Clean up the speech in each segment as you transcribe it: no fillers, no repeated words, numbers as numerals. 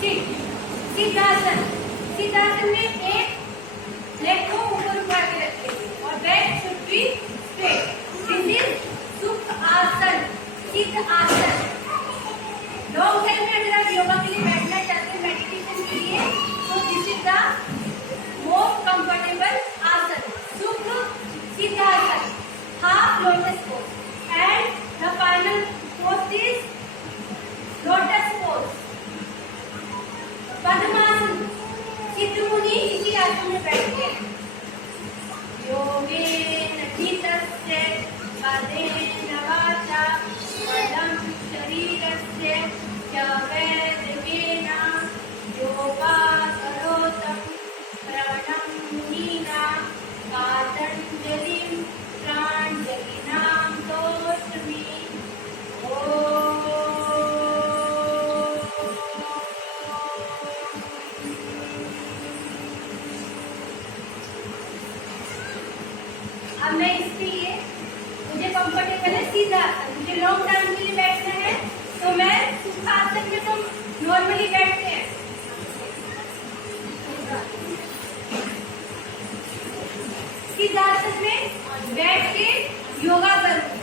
Seat, siddhasana. Siddhasana में एक leg को ऊपर उठा के रखेंगे और back should be straight. This is सुख आसन, सिद्ध आसन। लॉन्ग टाइम में अगर आप योगा के लिए बैठना चाहते हैं, मेडिटेशन के लिए, तो this is the most comfortable asana, sukh siddhasana, half lotus pose. And the final pose is lotus pose, Padmasana. सिद्ध मुनि इसी आसन में बैठते हैं। योगेन चित्तस्य पदेन वाचा पदं शरीरस्य च वैदिकेन योगाकरोतं श्रवणं मुनीनां पातञ्जलिं प्राञ्जलिनां तोष्मि। अब मैं इसके लिए, मुझे कंफर्टेबल है सीधा आसन, मुझे लॉन्ग टाइम के लिए बैठना है, तो मैं सुखासन में तो नॉर्मली बैठते हैं। सिद्धासन में बैठ के योगा करूंगी।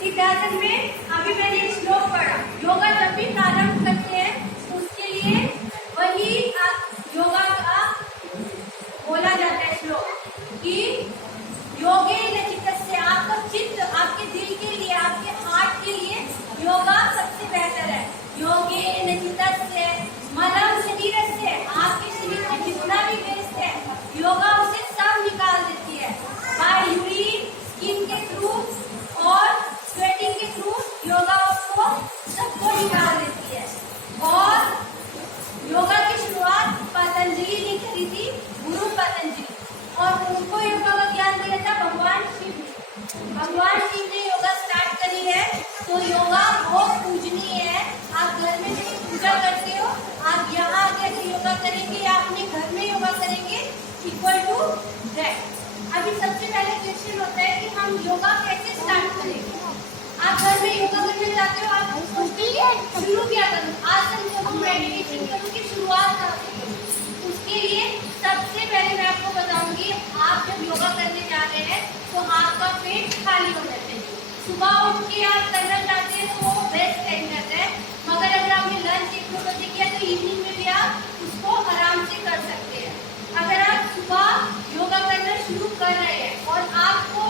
सिद्धासन में अभी मैंने एक श्लोक पढ़ा, योगा जब भी प्रारंभ करते हैं उसके लिए वही योगा का बोला जाता है श्लोक कि योगेन चित्तस्य, आपका चित्त, आपके दिल के लिए, आपके हार्ट के लिए योगा सबसे बेहतर है। योगेन चित्तस्य मलं शरीरस्य, आपके शरीर में जितना भी वेस्ट है योगा उसे सब निकाल देती है। बाय यूरिन, स्किन के थ्रू और स्वेटिंग के थ्रू योगा उसको सबको निकाल देती है। और योगा की शुरुआत पतंजलि ने करी थी, गुरु पतंजलि, और उनको योगा का ज्ञान दिया था भगवान शिव ने। भगवान शिव ने योगा स्टार्ट करी है, तो योगा बहुत पूजनीय है। आप घर में जब पूजा करते हो, आप यहाँ आकर योगा करेंगे या अपने घर में योगा करेंगे, इक्वल टू दैट। अभी सबसे पहले क्वेश्चन होता है कि हम योगा कैसे स्टार्ट करेंगे। आप घर में योगा करना चाहते हो, आप सोचते हैं शुरू क्या करूँ, आसन करूँ, मेडिटेशन करूँ कि शुरुआत कहाँ से करूँ। उसके लिए सबसे पहले मैं आपको बताऊंगी, आप जब योगा करने जा रहे हैं तो आपका पेट खाली होना चाहिए। सुबह उठ के आप करना चाहते हैं तो वो बेस्ट टाइम रहता है, मगर अगर आपने लंच 1-2 बजे किया तो इवनिंग में भी आप उसको आराम से कर सकते हैं। अगर आप सुबह योगा करना शुरू कर रहे हैं और आपको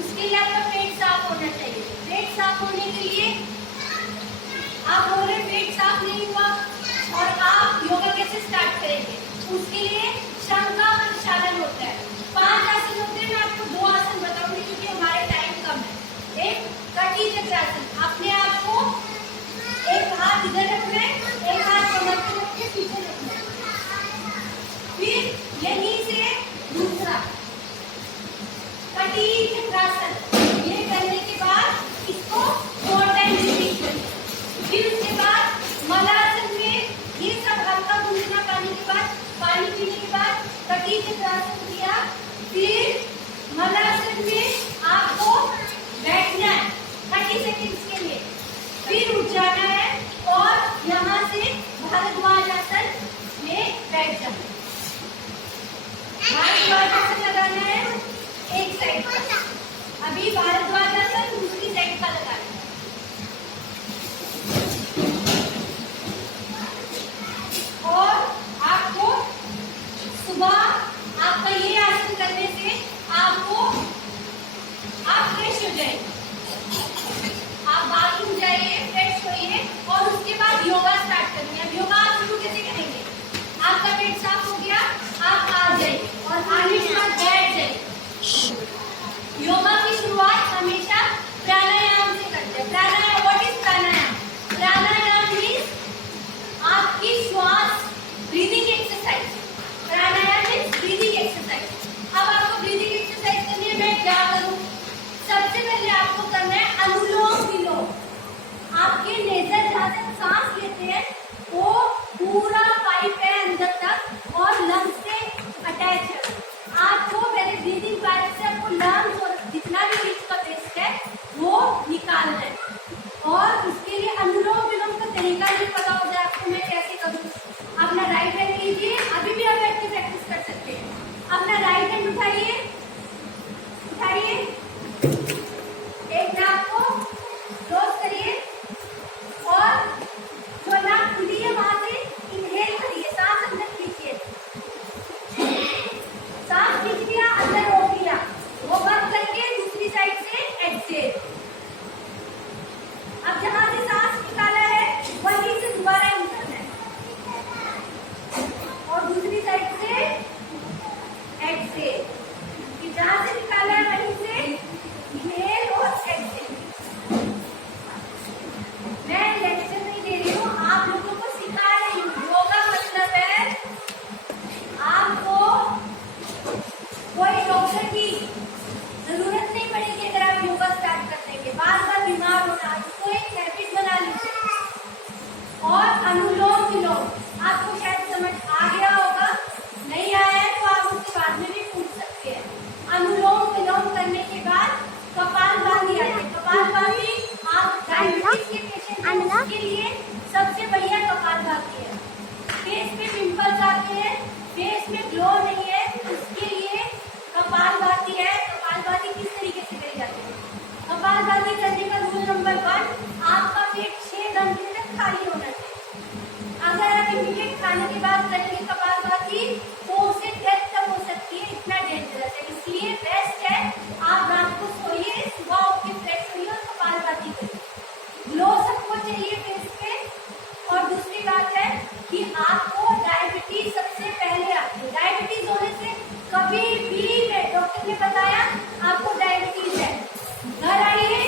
उसके लिए आपका पेट साफ होना चाहिए। पेट साफ होने के लिए आप बोल रहे पेट साफ नहीं हुआ और आप योगा कैसे स्टार्ट करेंगे, उसके लिए शंखा प्रक्षालन होता है। 5 आसन होते हैं, मैं आपको 2 आसन बताऊंगी क्योंकि हमारे टाइम कम है। एक कटी चक्रासन, अपने आप को एक हाथ इधर रखना है, एक हाथ कमर पे रख के पीछे रखना है। फिर यहीं से दूसरा कटी चक्रासन, ये करने के बाद इसको 4 टाइम रिपीट करें। फिर उसके बाद मलासन में ये सब हल्का गुनगुना पानी के बाद, पानी पीने के बाद कटी चक्रासन किया। फिर मलासन में आपको बैठना है 30 सेकंड्स के लिए, फिर उठ जाना है और यहाँ से भारद्वाज आसन में बैठ जाना है। भारद्वाज आसन लगाना है एक साइड पर, अभी भारद्वाज आसन दूसरी साइड का लगाना है। और आपको सुबह आपका ये आसन करने से आपको आप फ्रेश हो जाएंगे। आप बाथरूम जाइए, फ्रेश होइए और उसके बाद योगा स्टार्ट करेंगे। अब योगा आप शुरू कैसे करेंगे, आपका पेट साफ हो गया, आप आ जाइए और आने के बाद बैठ जाइए। योगा की शुरुआत हमेशा प्राणायाम से करते हैं। Pranayama, what is pranayama? Pranayama means आपकी श्वास, breathing exercise. Pranayama means breathing exercise. अब आपको ब्रीदिंग एक्सरसाइज करनी है, मैं क्या करूँ? सबसे पहले आपको करना है अनुलोम विलोम। आपके नेजर जहाँ तक सांस लेते हैं वो पूरा पाइप है अंदर तक और लंग्स से अटैच है। आपको पहले ब्रीदिंग पाइप से आपको लंग्स और जितना भी बीच का वेस्ट है आपको डायबिटीज सबसे पहले आती है। डायबिटीज होने से कभी भी डॉक्टर ने बताया आपको डायबिटीज है, घर आइए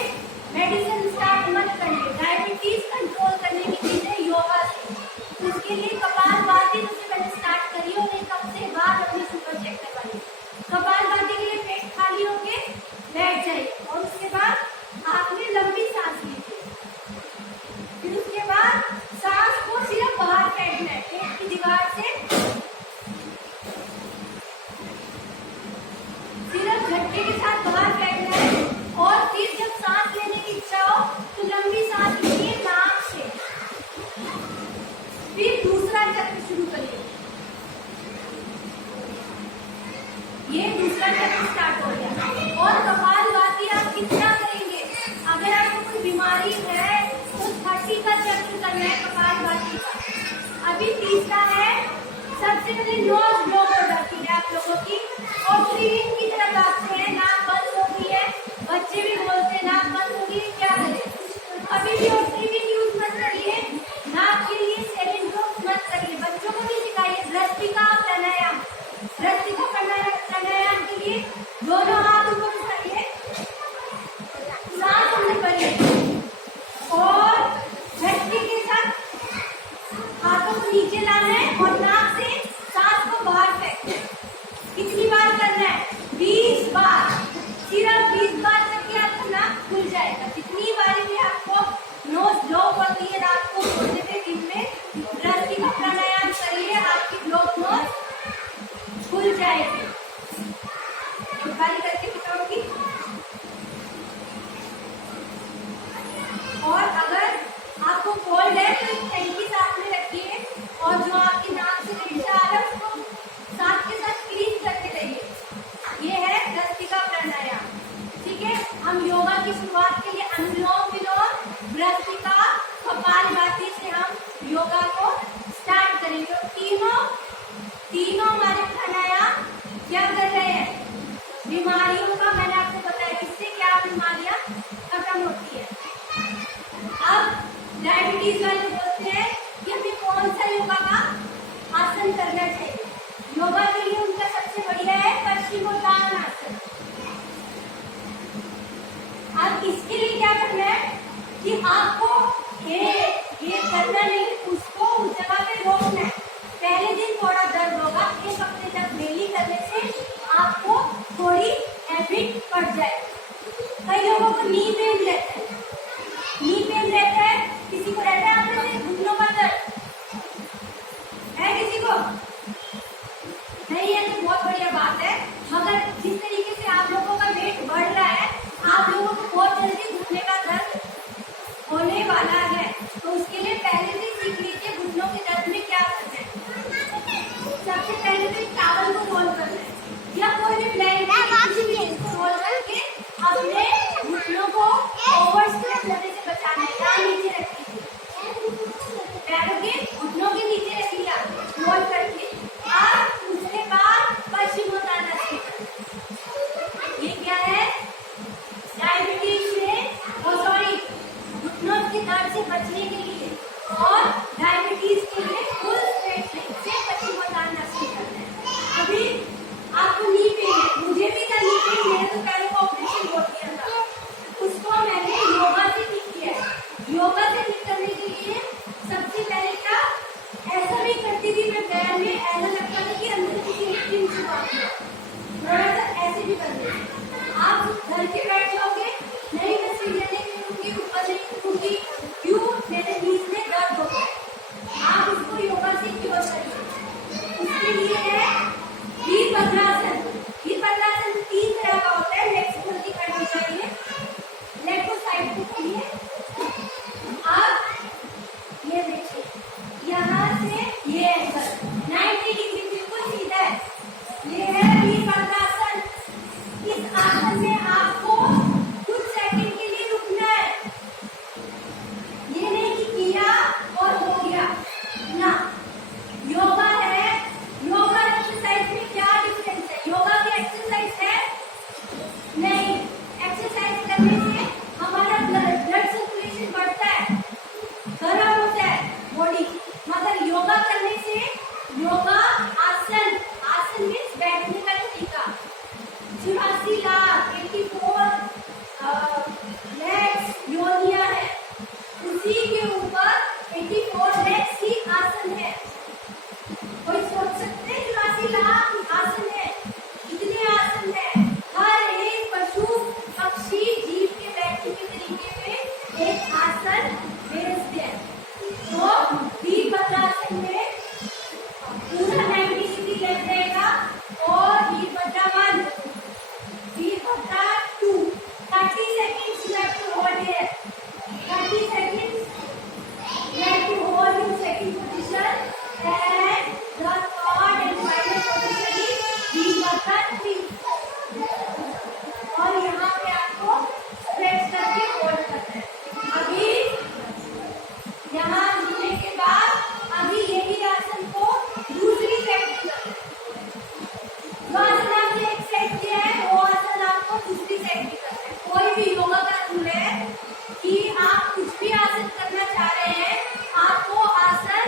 मेडिसिन स्टार्ट मत करिए। डायबिटीज कंट्रोल करने की चीज है योगा से। उसके लिए कपालभाति जैसे मैंने स्टार्ट करी और एक हफ्ते बाद अपनी शुगर चेक करवाइए। कपालभाति के लिए पेट खाली होके बैठ जाइए और उसके बाद आपने लंबी सांस लीजिए। फिर उसके बाद सांस को सिर्फ बाहर फेंकना है पेट की दीवार से, सिर्फ झटके के साथ बाहर फेंकना है। और फिर जब सांस लेने की इच्छा हो तो लंबी सांस लीजिए नाक से। फिर दूसरा चक्र शुरू करिए। ये दूसरा चक्र स्टार्ट हो गया। और कपालभाति आप कितना करेंगे? अगर आपको कोई बीमारी है तो 30 का चक्र करना है कपालभाति का। अभी तीसरा है, सबसे पहले नोज ब्लॉक हो जाती है आप लोगों की और ब्रीदिंग की तरफ आते हैं, नाक बंद होती है। बच्चे भी बोलते हैं नाक बंद होगी, क्या करें? अभी भी ब्रीदिंग यूज मत करिए, नाक के लिए सेकंड ब्लॉक मत करिए। बच्चों को भी सिखाइए भ्रष्टिका प्राणायाम। भ्रष्टिका प्राणायाम के लिए दोनों हाथ ऊपर उठाइए, सांस अंदर भरिए और झटके के साथ हाथों को नीचे लाना है और नाक से सांस को बाहर फेंकना है। कितनी बार करना है? 20 बार। सिर्फ 20 बार तक ही आपका नाक खुल जाएगा। जितनी बारी भी आपको नोज ब्लॉक होती है रात को सोते हुए दिन में, भ्रष्टिका प्राणायाम करिए, आपकी ब्लॉक नोज खुल जाएगी। एक बारी करके दिखाऊंगी। और अगर आपको कोल्ड है तो एक टैंकी साथ में रखिए और जो आपकी नाक से रेशा आ रहा है उसको साथ के साथ क्लीन करके रहिए। ये है भ्रष्टिका प्राणायाम। ठीक है, हम योगा की शुरुआत के लिए अनुलोम विलोम, भ्रष्टिका, कपालभाति से हम योगा को स्टार्ट करेंगे। तीनों हमारे प्राणायाम क्या कर रहे हैं? बीमारियों का, मैंने आपको बताया किससे क्या बीमारियां खत्म होती है। अब डायबिटीज वाले बोलते हैं कि हमें कौन सा योगा का आसन करना चाहिए। योगा के लिए उनका सबसे बढ़िया है पश्चिमोत्तानासन। अब इसके लिए क्या करना है कि आपको ये करना नहीं, उसको उस जगह पे रोकना है। पहले दिन थोड़ा दर्द होगा, एक हफ्ते तक डेली करने से आपको थोड़ी हैबिट पड़ जाएगी। कई लोगों को नी पेन रहता है, नी पेन रहता है, किसी को रहता है आप में घुटनों का दर्द है, किसी को नहीं है तो बहुत बढ़िया बात है। मगर जिस तरीके से आप लोगों का वेट बढ़ रहा है, आप लोगों को बहुत जल्दी घुटने का दर्द होने वाला है। तो उसके लिए पहले से सीख लीजिए घुटनों के दर्द में क्या करना है। सबसे पहले तो टॉवल को रोल करना है या कोई भी ब्लैंकेट को रोल करके अपने घुटनों को ओवरस्ट्रेच होने से बचाना है। यहाँ नीचे रख लीजिए, पैरों के घुटनों के नीचे रख लिया रोल करके। अब उसके बाद पश्चिमोत्तानासन। ये क्या है? डायबिटीज में घुटनों के दर्द से बचने के लिए और डायबिटीज के लिए फुल स्ट्रेचिंग से पश्चिमोत्तानासन करना है। अभी आपको नी पेन है, मुझे भी था नी पेन, मैंने तो पहले ऑपरेशन हो गया था, उसको मैंने योगा से ठीक किया है। योगा से मगर योगा करने से योगा आसन, आसन मीन्स बैठने का तरीका, 84 लाख 84 लेग्स योनिया है, उसी के ऊपर 84 लेग्स ही आसन है। कोई सोच सकते हैं 84 लाख आसन है, कितने आसन है। हर एक पशु पक्षी जीव के बैठने के तरीके पे एक आसन भेजते हैं। तो वीरभद्रासन में पूरा 90 डिग्री लग जाएगा और Veerabhadra 1, Veerabhadra 2, 30 seconds you have to hold here, 30 seconds you have to hold in second position and the third and final position is Veerabhadra 3 और यहाँ पे आपको स्ट्रेच करके होल्ड करना है। अभी यहाँ मिलने के बाद अभी यही आसन को दूसरी साइड में करना है। जो आसन आपने एक साइड किया है वो आसन आपको दूसरी साइड में करना है। कोई भी योगा का रूल है कि आप कुछ भी आसन करना चाह रहे हैं, आपको आसन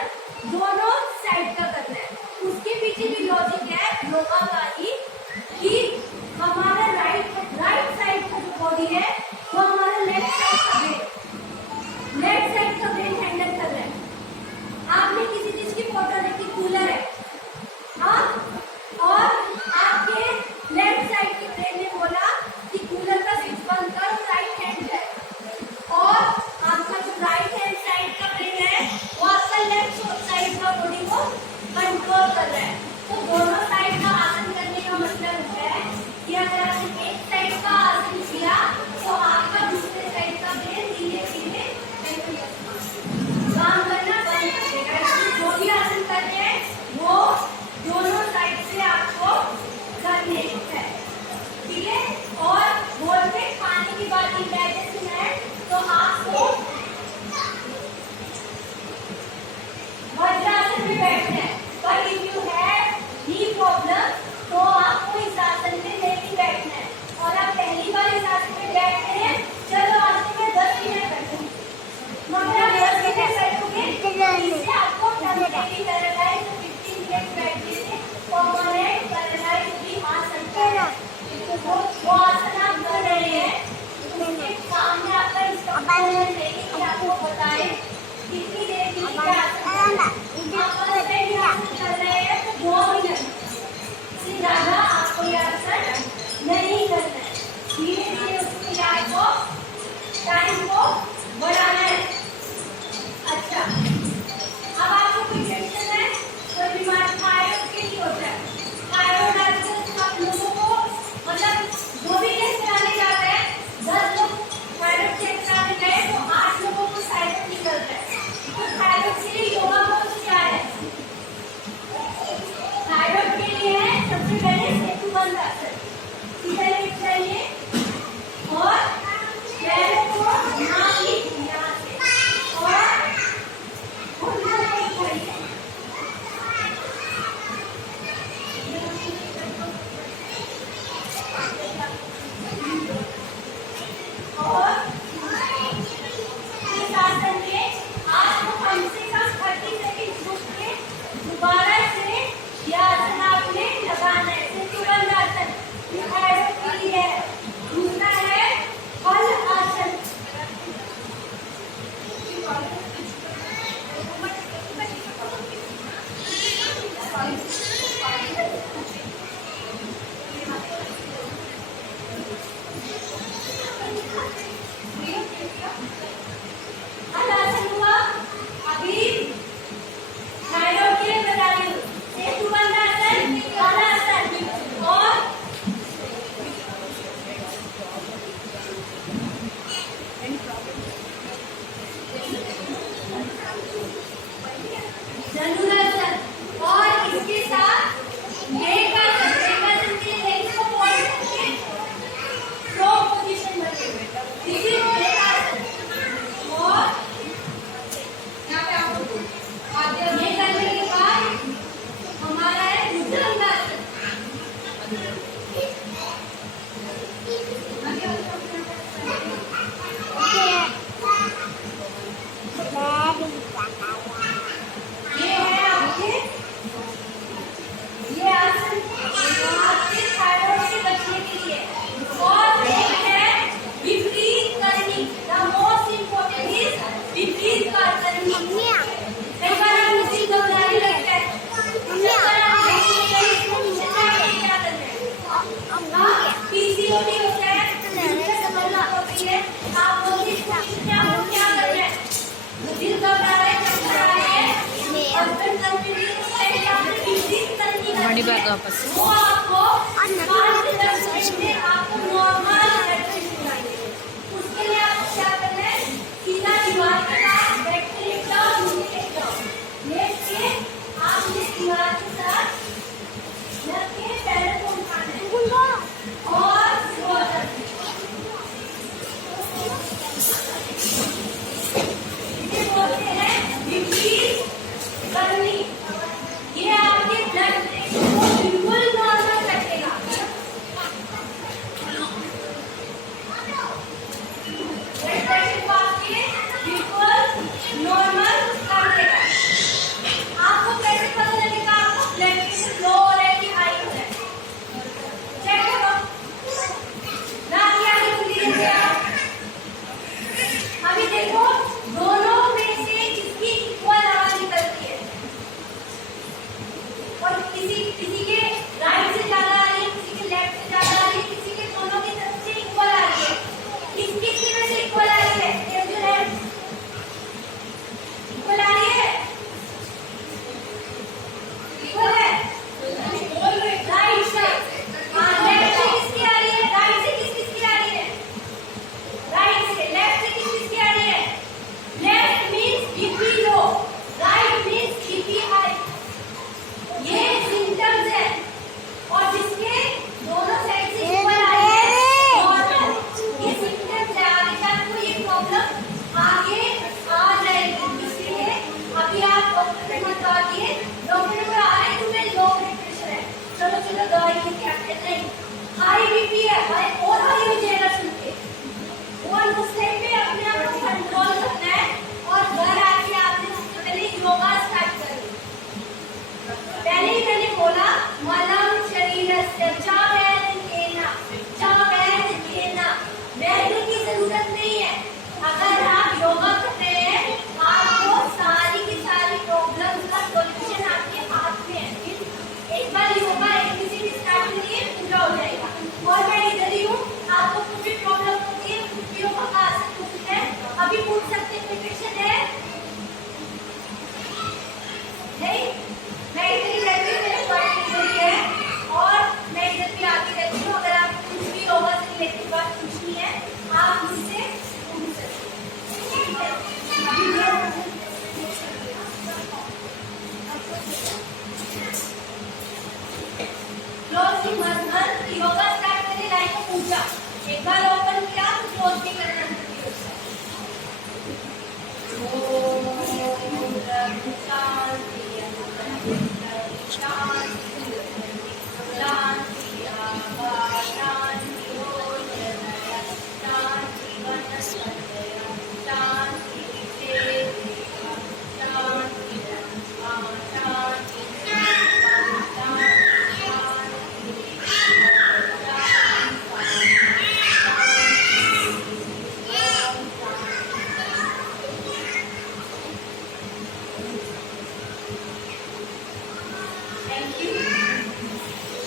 दोनों साइड का करना है। उसके पीछे भी लॉजिक है योगा का ही कि हमारा राइट साइड का जो बॉडी है वो हमारा लेफ्ट साइड का ब्रेन हैंडल कर रहा है। आपने किसी चीज की फोटो देखी, कूलर है, हाँ, और आपके लेफ्ट साइड के ब्रेन ने बोला कि कूलर का स्विच बंद कर, राइट हैंड है, और आपका जो राइट हैंड साइड का ब्रेन है वो आपका लेफ्ट साइड का बॉडी को कंट्रोल कर रहा है। तो दोनों साइड का आसन करने का मतलब है कि अगर आपने एक साइड का आसन किया तो आपका दूसरे साइड का ब्रेन धीरे धीरे काम करना बंद कर देगा। इसलिए जो भी आसन करते हैं वो दोनों साइड से आपको करने हैं, ठीक है। और बोलते खाने की बात डाइजेशन है तो आपको वज्रासन में बैठना है। But if you have knee problem तो आपको इस आसन में नहीं बैठना है। और आप पहली बार इस आसन में बैठ रहे हैं, चलो आसन में 10 मिनट बैठोगे, मगर आप 10 मिनट बैठोगे इससे आपको टेम्परेरी पैरालाइज 15 मिनट बैठने से परमानेंट पैरालाइज भी आ सकता है। वो आसन आप कर रहे हैं, उसके सामने आपका इंस्ट्रक्टर नहीं कि आपको बताए कितनी देर के लिए आसन कर रहे हैं, तो 2 मिनट से ज्यादा आपको ये आसन नहीं करना है। धीरे धीरे उसके लिए आपको टाइम को बढ़ाना है। अच्छा, अब आपको कोई टेंशन है, कोई बीमारी थायराइड के लिए होता है, थायराइड आजकल सब लोगों को, मतलब जो भी टेस्ट कराने जाते हैं 10 लोग थायराइड चेक कराने गए तो 8 लोगों को थायराइड निकल रहा है। तो थायराइड के लिए योगा बहुत क्या है? थायराइड के लिए है सबसे पहले सेतुबंध आसन, सीधा लेट जाइए और पैरों को यहाँ से और घुटनों को उठाइए। और इस आसन में आपको कम से कम 30 सेकंड रुक के दोबारा से यह आसन आपने लगाना है। सेतुबंध आसन थायराइड के लिए है। दूसरा है हल आसन, हल आसन हुआ। अभी थायराइड के लिए बता रही हूँ, सेतुबंध आसन, हल आसन और धनुरासन। और इसके साथ एकासन, एकासन के लेग्स को फोल्ड करके फ्रॉग पोजीशन बने हुए, दिस इज एकासन। और यहाँ पे आपको ये करने के बाद हमारा है भुजंगासन। बैग वापस वो आपको 5 से 10 मिनट में आपको नॉर्मल एक्सरसाइज सिखाएंगे। उसके लिए आपको क्या करना है, सीधा दीवार के पास बैठ के लेट जाओ, नीचे लेट जाओ। लेट के आपने दीवार के साथ लग के पैरों को उठाना है और स्लो करना है। ये बोलते हैं रिपीट करनी। ये आपके ब्लड प्रेशर को बिल्कुल नॉर्मल रखेगा। ब्लड प्रेशर को आपके बिल्कुल नॉर्मल कर देगा। आपको कैसे पता लगेगा आपको ब्लड प्रेशर लो हो रहा है कि हाई हो रहा है? चेक करो ना कि आगे खुली है आप। अभी देखो दोनों में से किसकी इक्वल हवा निकलती है और किसी के राइट से ज्यादा आ रही है, किसी के लेफ्ट से ज्यादा आ रही है, किसी के दोनों की तरफ से इक्वल आ रही है। किसकी में से इक्वल आ रही है? ये जो है इक्वल आ रही है, इक्वल है राइट से। हाँ लेफ्ट से किसकी आ रही है? राइट से किसकी आ रही है? राइट से। लेफ्ट से किसकी आ रही है? Left means BP low, right means BP high. ये सिम्टम्स है और जिसके दोनों साइड से इक्वल आ रही है नॉर्मल, ये सिम्टम्स है। आगे आपको ये प्रॉब्लम आगे आ जाएगी, इसलिए अभी आप डॉक्टर से मत आइए। डॉक्टर को आ रहे तुम्हें लो ब्लड प्रेशर है, चलो चलो दवाई लेके आते हैं। नहीं, हाई बीपी है भाई, और हाई हो जाएगा सुन के। और उस टाइम पे अपने आप को कंट्रोल करना है और घर आके आपने सबसे पहले योगा स्टार्ट करनी। पहले ही मैंने बोला मलम शरीरस्य च वैद्येन, च वैद्येन। वैद्य की जरूरत नहीं है। अगर आप योगा कर रहे हैं आपको सारी की सारी प्रॉब्लम का सॉल्यूशन आपके हाथ में है। एक बार योगा एबीसीडी स्टार्ट करिए, पूरा हो जाएगा। और मैं इधर ही हूँ, आपको कुछ भी प्रॉब्लम होती है, कुछ भी योगा का आसन पूछना है अभी पूछ सकते हैं। कोई क्वेश्चन है? नहीं, मैं इधर ही रहती हूँ, मेरे पॉइंट इधर ही है और मैं इधर भी आती रहती हूँ। अगर आपको कुछ भी योगा से रिलेटेड बात पूछनी है आप मुझसे पूछ सकते हैं। अभी क्लोज की मत योगा स्टार्ट करने लाइक को पूछा, एक बार ओपन किया तो क्लोज भी करना जरूरी होता है। शांति